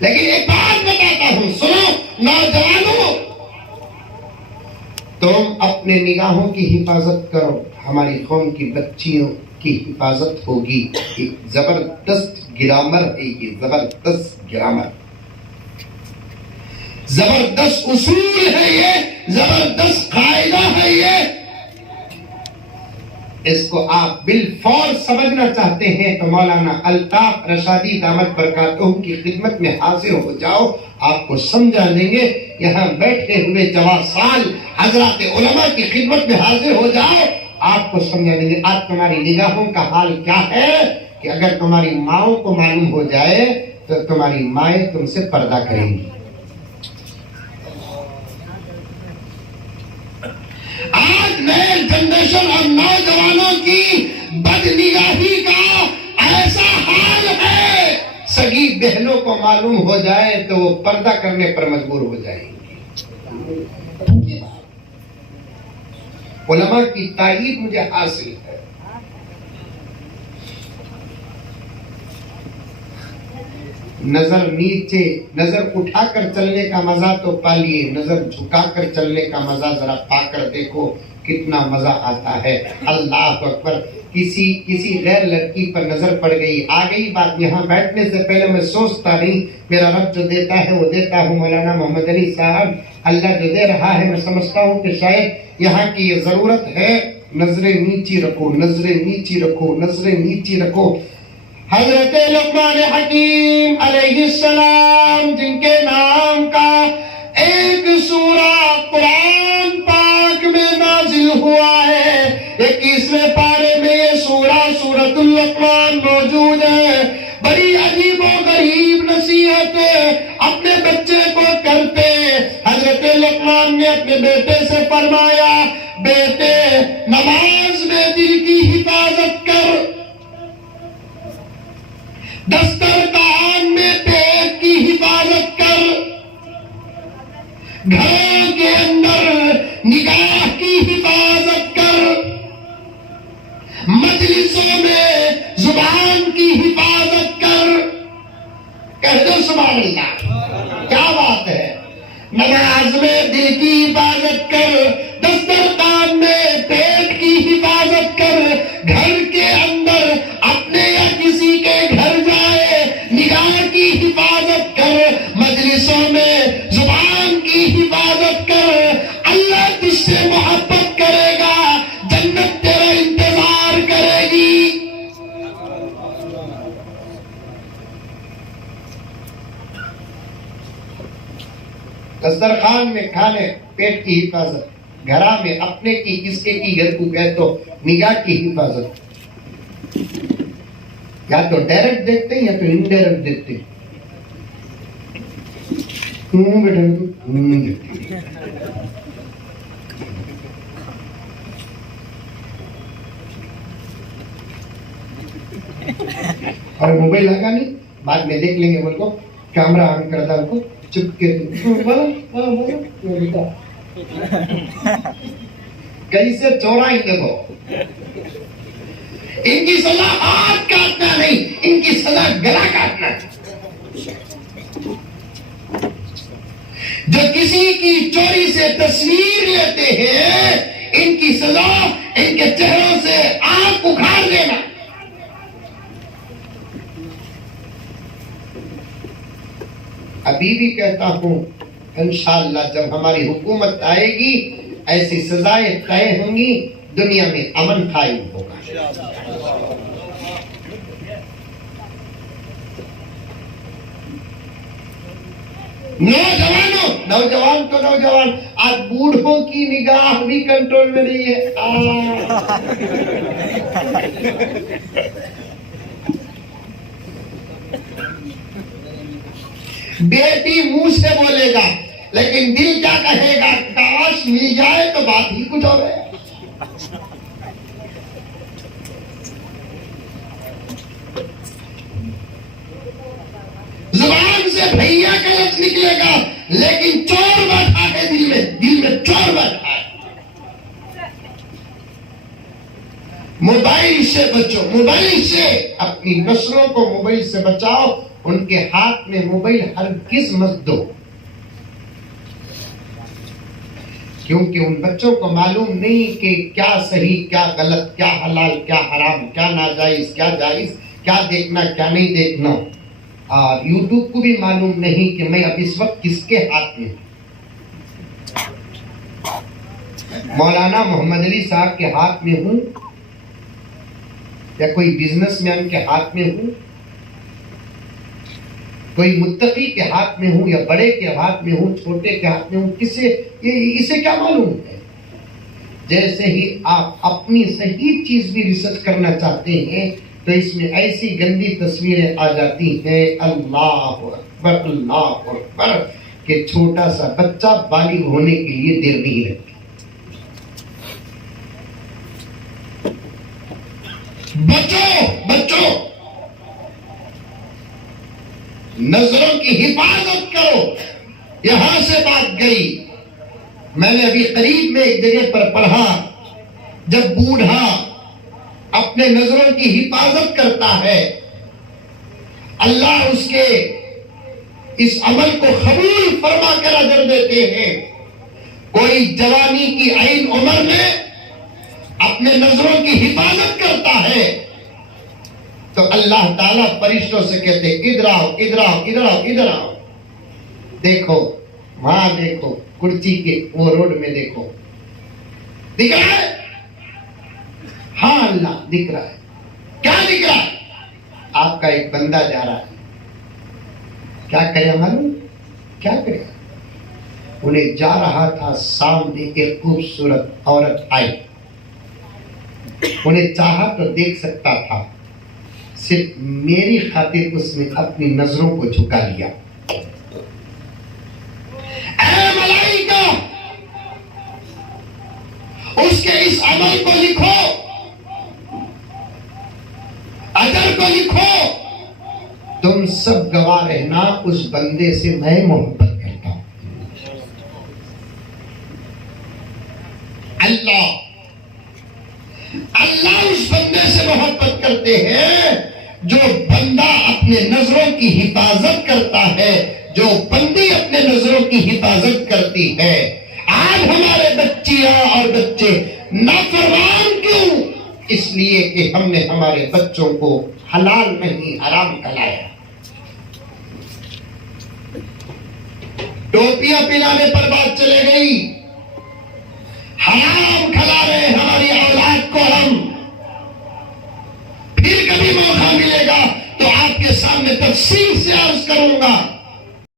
لیکن ایک بات بتاتا ہوں، سنو نوجوانوں، تم اپنے نگاہوں کی حفاظت کرو، ہماری قوم کی بچیوں کی حفاظت ہوگی۔ ایک زبردست گرامر ہے یہ، زبردست گرامر، زبردست اصول ہے یہ، زبردست قاعدہ ہے یہ۔ اس کو آپ بالفور سمجھنا چاہتے ہیں تو مولانا الطاف رشادی دامت برکاتہ کی خدمت میں حاضر ہو جاؤ، آپ کو سمجھا دیں گے۔ یہاں بیٹھے ہوئے جواسال حضرات علماء کی خدمت میں حاضر ہو جاؤ، آپ کو سمجھا دیں گے۔ آج تمہاری نگاہوں کا حال کیا ہے کہ اگر تمہاری ماؤں کو معلوم ہو جائے تو تمہاری مائیں تم سے پردہ کریں گی۔ آج نئے جنریشن اور نوجوانوں کی بد نگاہی کا ایسا حال ہے، سگی بہنوں کو معلوم ہو جائے تو وہ پردہ کرنے پر مجبور ہو جائیں گی۔ علماء کی تائید مجھے حاصل ہے۔ نظر نیچے، نظر اٹھا کر چلنے کا مزہ تو پا لیے، نظر جھکا کر چلنے کا مزہ ذرا پا کر دیکھو کتنا مزہ آتا ہے۔ اللہ اکبر۔ کسی غیر لڑکی پر نظر پڑ گئی، آ گئی بات۔ یہاں بیٹھنے سے پہلے میں سوچتا نہیں، میرا رب جو دیتا ہے وہ دیتا ہوں۔ مولانا محمد علی صاحب، اللہ جو دے رہا ہے میں سمجھتا ہوں کہ شاید یہاں کی یہ ضرورت ہے۔ نظریں نیچی رکھو، نظریں نیچی رکھو، نظریں نیچی رکھو۔ حضرت لقمان حکیم علیہ السلام، جن کے نام کا ایک سورہ قرآن پاک میں نازل ہوا ہے، 21ویں پارے میں یہ سورۃ اللقمان موجود ہے۔ بڑی عجیب و غریب نصیحت اپنے بچے کو کرتے۔ حضرت لقمان نے اپنے بیٹے سے فرمایا، بیٹے نماز میں دل کی حفاظت کر، دسترخوان میں پیٹ کی حفاظت کر، گھروں کے اندر نگاہ کی حفاظت کر، مجلسوں میں زبان کی حفاظت کر۔ کہہ دو سبحان اللہ، کیا بات ہے۔ نماز میں دل کی حفاظت کر، دسترخوان میں پیٹ کی حفاظت کر، گھر کے اندر اپنے یا کسی کے گھر جائے نگاہ کی حفاظت کر، مجلسوں میں زبان کی حفاظت کر۔ اللہ تجھ سے محبت کرے گا، جنت تیرا انتظار کرے گی۔ دسترخوان میں کھانے پیٹ کی حفاظت، گھرا میں اپنے کی کس کے کی گھر کو کہہ تو نگاہ کی حفاظت۔ یا تو ڈائریکٹ دیکھتے ہیں یا تو انڈائریکٹ دیکھتے ہیں۔ اور موبائل لگا نہیں، بعد میں دیکھ لیں گے، بول کو کیمرہ آن کر دا کو چپ کے کیسے چورائیں دیکھو۔ ان کی سزا ہاتھ کاٹنا نہیں، ان کی سزا گلا کاٹنا ہے۔ جو کسی کی چوری سے تصویر لیتے ہیں، ان کی سزا ان کے چہروں سے آنکھ اکھاڑ دینا۔ ابھی بھی کہتا ہوں، انشاءاللہ جب ہماری حکومت آئے گی ایسی سزائیں طے ہوں گی، دنیا میں امن قائم ہوگا۔ نوجوان تو نوجوان، آج بوڑھوں کی نگاہ بھی کنٹرول میں نہیں ہے۔ بیٹی منہ سے بولے گا لیکن دل کیا کہے گا، کاش مل جائے تو بات ہی کچھ اور ہے۔ زبان سے بھیا کا لفظ نکلے گا لیکن چور بیٹھا ہے دل میں چور بیٹھا ہے۔ موبائل سے بچو، موبائل سے اپنی نسلوں کو موبائل سے بچاؤ۔ ان کے ہاتھ میں موبائل ہرگز مت دو، کیونکہ ان بچوں کو معلوم نہیں کہ کیا صحیح کیا غلط، کیا حلال کیا حرام، کیا ناجائز کیا جائز، کیا دیکھنا کیا نہیں دیکھنا. اور یوٹیوب کو بھی معلوم نہیں کہ میں اب اس وقت کس کے ہاتھ میں ہوں. مولانا محمد علی صاحب کے ہاتھ میں ہوں یا کوئی بزنس مین کے ہاتھ میں ہوں، کوئی متقی کے ہاتھ میں ہوں یا بڑے کے ہاتھ میں ہوں، چھوٹے کے ہاتھ میں ہوں، اسے کیا معلوم ہے؟ جیسے ہی آپ اپنی صحیح چیز بھی ریسرچ کرنا چاہتے ہیں تو اس میں ایسی گندی تصویریں آ جاتی ہیں، اللہ اکبر اللہ اکبر، کہ چھوٹا سا بچہ بالغ ہونے کے لیے دیر نہیں لگتی. بچوں نظروں کی حفاظت کرو. یہاں سے بات گئی. میں نے ابھی قریب میں ایک جگہ پر پڑھا، جب بوڑھا اپنے نظروں کی حفاظت کرتا ہے اللہ اس کے اس عمل کو قبول فرما کر اجر دیتے ہیں. کوئی جوانی کی عین عمر میں اپنے نظروں کی حفاظت کرتا ہے تو اللہ تعالیٰ فرشتوں سے کہتے ادھر آؤ ادھر آؤ ادھر آؤ ادھر آؤ، دیکھو وہاں دیکھو کرچی کے وہ روڈ میں دیکھو، دکھ رہا ہے؟ ہاں اللہ دکھ رہا ہے. کیا دکھ رہا ہے؟ آپ کا ایک بندہ جا رہا ہے. کیا کرے معلوم؟ کیا کرے؟ انہیں جا رہا تھا، سامنے ایک خوبصورت عورت آئی، انہیں چاہا تو دیکھ سکتا تھا، صرف میری خاطر اس نے اپنی نظروں کو جھکا لیا. اے ملائکہ اس کے اس عمل کو لکھو، اجر کو لکھو. تم سب گواہ رہنا اس بندے سے میں محبت کرتا ہوں. اللہ اس بندے سے محبت کرتے ہیں جو بندہ اپنے نظروں کی حفاظت کرتا ہے، جو بندی اپنے نظروں کی حفاظت کرتی ہے. آج ہمارے بچیاں اور بچے نافرمان کیوں؟ اس لیے کہ ہم نے ہمارے بچوں کو حلال نہیں حرام کھلایا. ٹوپیاں پہنانے پر بات چلے گئی،